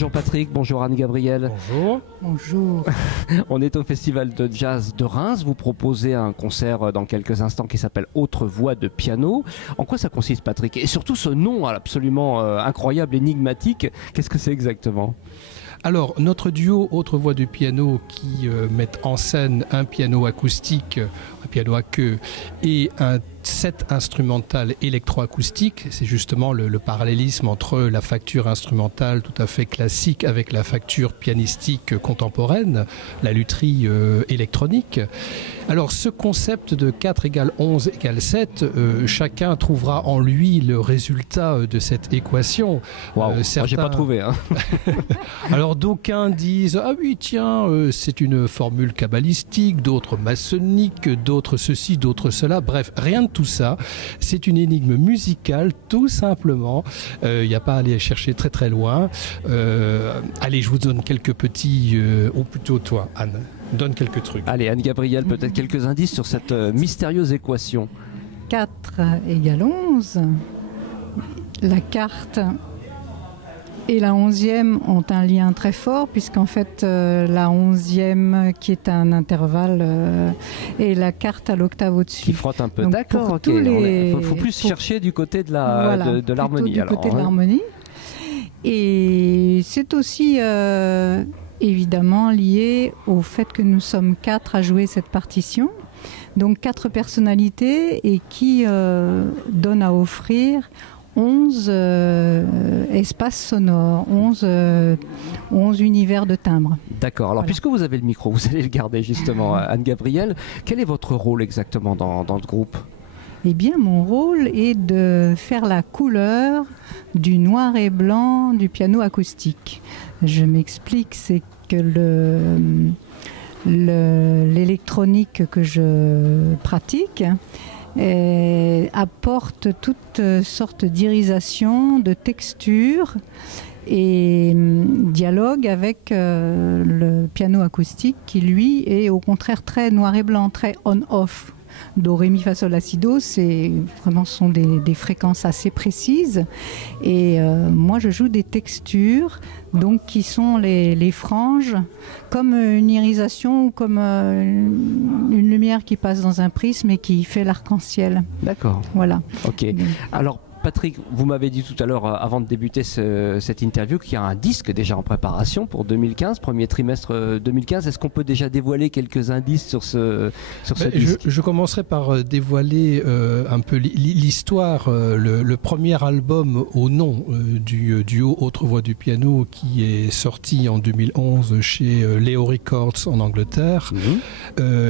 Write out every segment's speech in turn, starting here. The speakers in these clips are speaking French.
Bonjour Patrick, bonjour Anne-Gabrielle. Bonjour. Bonjour. On est au Festival de Jazz de Reims. Vous proposez un concert dans quelques instants qui s'appelle Autre voix de piano. En quoi ça consiste, Patrick? Et surtout ce nom absolument incroyable, énigmatique, qu'est-ce que c'est exactement? Alors, notre duo Autre voix de piano qui met en scène un piano acoustique, un piano à queue et un set instrumental électroacoustique, c'est justement le parallélisme entre la facture instrumentale tout à fait classique avec la facture pianistique contemporaine, la lutherie électronique. Alors ce concept de 4 égale 11 égale 7, chacun trouvera en lui le résultat de cette équation. Wow, certains... j'ai pas trouvé. Hein. Alors d'aucuns disent « Ah oui, tiens, c'est une formule kabbalistique », d'autres maçonnique, d'autres ceci, d'autres cela. Bref, rien de tout ça. C'est une énigme musicale, tout simplement. Il n'y a pas à aller chercher très très loin. Allez, je vous donne quelques petits... ou plutôt toi, Anne. Donne quelques trucs. Allez, Anne-Gabrielle, peut-être quelques indices sur cette mystérieuse équation. 4 égale 11. La carte et la 11e ont un lien très fort, puisqu'en fait, la 11e, qui est un intervalle, et la carte à l'octave au-dessus. Qui frotte un peu. D'accord, ok. Il faut plus chercher du côté de l'harmonie. Du côté de l'harmonie. Et c'est aussi... évidemment lié au fait que nous sommes 4 à jouer cette partition, donc 4 personnalités et qui donne à offrir 11 espaces sonores, 11 univers de timbres. D'accord, alors voilà. Puisque vous avez le micro, vous allez le garder justement, Anne-Gabrielle, quel est votre rôle exactement dans le groupe ? Eh bien, mon rôle est de faire la couleur du noir et blanc du piano acoustique. Je m'explique, c'est que l'électronique que je pratique apporte toutes sortes d'irisation, de textures et dialogue avec le piano acoustique qui, lui, est au contraire très noir et blanc, très on-off. Do, ré, mi, fa, sol, la, si, do, c'est vraiment sont des fréquences assez précises. Et moi, je joue des textures, donc qui sont les franges, comme une irisation ou comme une lumière qui passe dans un prisme et qui fait l'arc-en-ciel. D'accord. Voilà. Ok. Alors, Patrick, vous m'avez dit tout à l'heure, avant de débuter cette interview, qu'il y a un disque déjà en préparation pour 2015, premier trimestre 2015. Est-ce qu'on peut déjà dévoiler quelques indices sur ce disque ? Je commencerai par dévoiler un peu l'histoire. Le premier album au nom du duo Autre voix du piano, qui est sorti en 2011 chez Leo Records en Angleterre,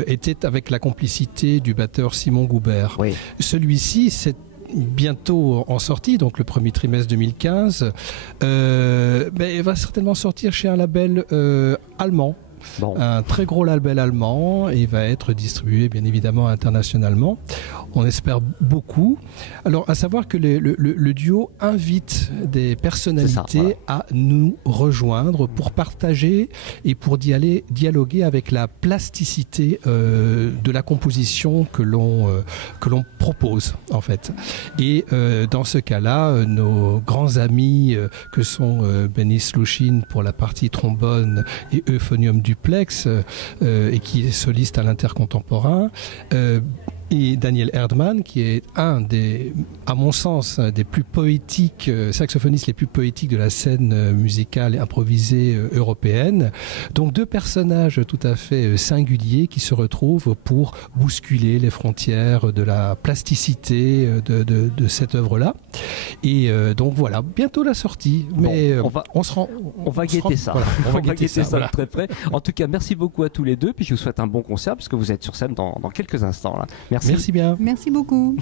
était avec la complicité du batteur Simon Goubert. Oui. Celui-ci, c'est bientôt en sortie, donc le premier trimestre 2015, il va certainement sortir chez un label allemand. Bon. Un très gros label allemand et va être distribué bien évidemment internationalement. On espère beaucoup. Alors à savoir que le duo invite des personnalités à nous rejoindre pour partager et pour dialoguer avec la plasticité de la composition que l'on propose en fait. Et dans ce cas-là, nos grands amis que sont Benny Sluchin pour la partie trombone et Euphonium Duplex et qui est soliste à l'intercontemporain, et Daniel Erdmann, qui est un des, à mon sens, des plus poétiques, saxophonistes les plus poétiques de la scène musicale et improvisée européenne. Donc deux personnages tout à fait singuliers qui se retrouvent pour bousculer les frontières de la plasticité de cette œuvre-là. Et donc voilà, bientôt la sortie. Mais on va guetter ça. Voilà, on va guetter ça de très près. En tout cas, merci beaucoup à tous les deux. Puis je vous souhaite un bon concert puisque vous êtes sur scène dans quelques instants. Là. Merci. Merci bien. Merci beaucoup.